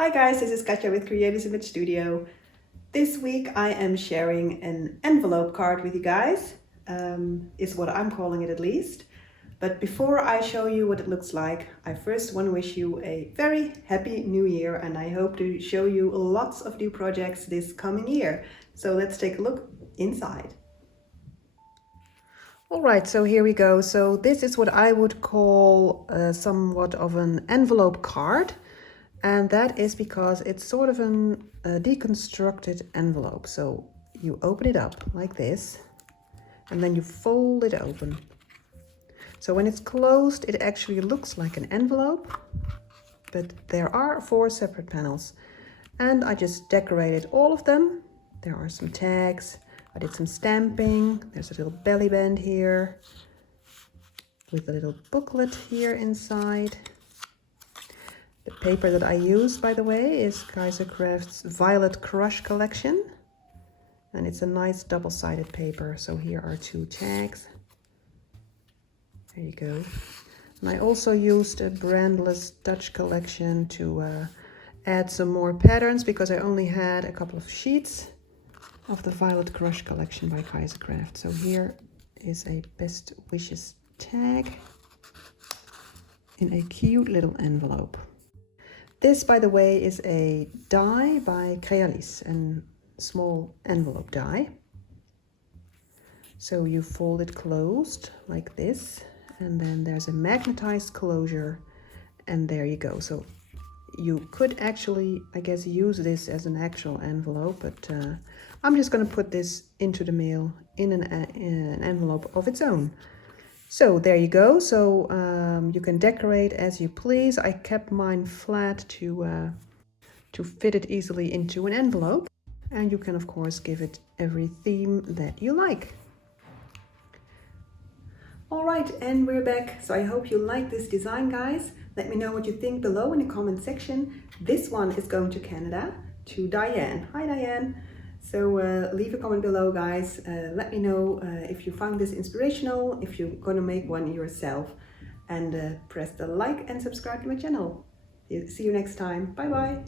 Hi guys, this is Katja with Creators Image Studio. This week I am sharing an envelope card with you guys, is what I'm calling it at least. But before I show you what it looks like, I first want to wish you a very happy new year, and I hope to show you lots of new projects this coming year. So let's take a look inside. Alright, so here we go. So this is what I would call somewhat of an envelope card. And that is because it's sort of a deconstructed envelope. So you open it up like this, and then you fold it open. So when it's closed, it actually looks like an envelope, but there are 4 separate panels. And I just decorated all of them. There are some tags. I did some stamping. There's a little belly band here with a little booklet here inside. The paper that I use, by the way, is Kaisercraft's Violet Crush collection. And it's a nice double-sided paper. So here are 2 tags. There you go. And I also used a brandless Dutch collection to add some more patterns because I only had a couple of sheets of the Violet Crush collection by Kaisercraft. So here is a best wishes tag in a cute little envelope. This, by the way, is a die by Crealis, a small envelope die. So you fold it closed like this, and then there's a magnetized closure, and there you go. So you could actually, I guess, use this as an actual envelope, but I'm just going to put this into the mail in an envelope of its own. So there you go. So you can decorate as you please. I kept mine flat to fit it easily into an envelope. And you can, of course, give it every theme that you like. All right, and we're back. So I hope you like this design, guys. Let me know what you think below in the comment section. This one is going to Canada, to Diane. Hi, Diane. So leave a comment below, guys. Let me know if you found this inspirational, if you're gonna make one yourself, and press the like and subscribe to my channel. See you next time. Bye bye.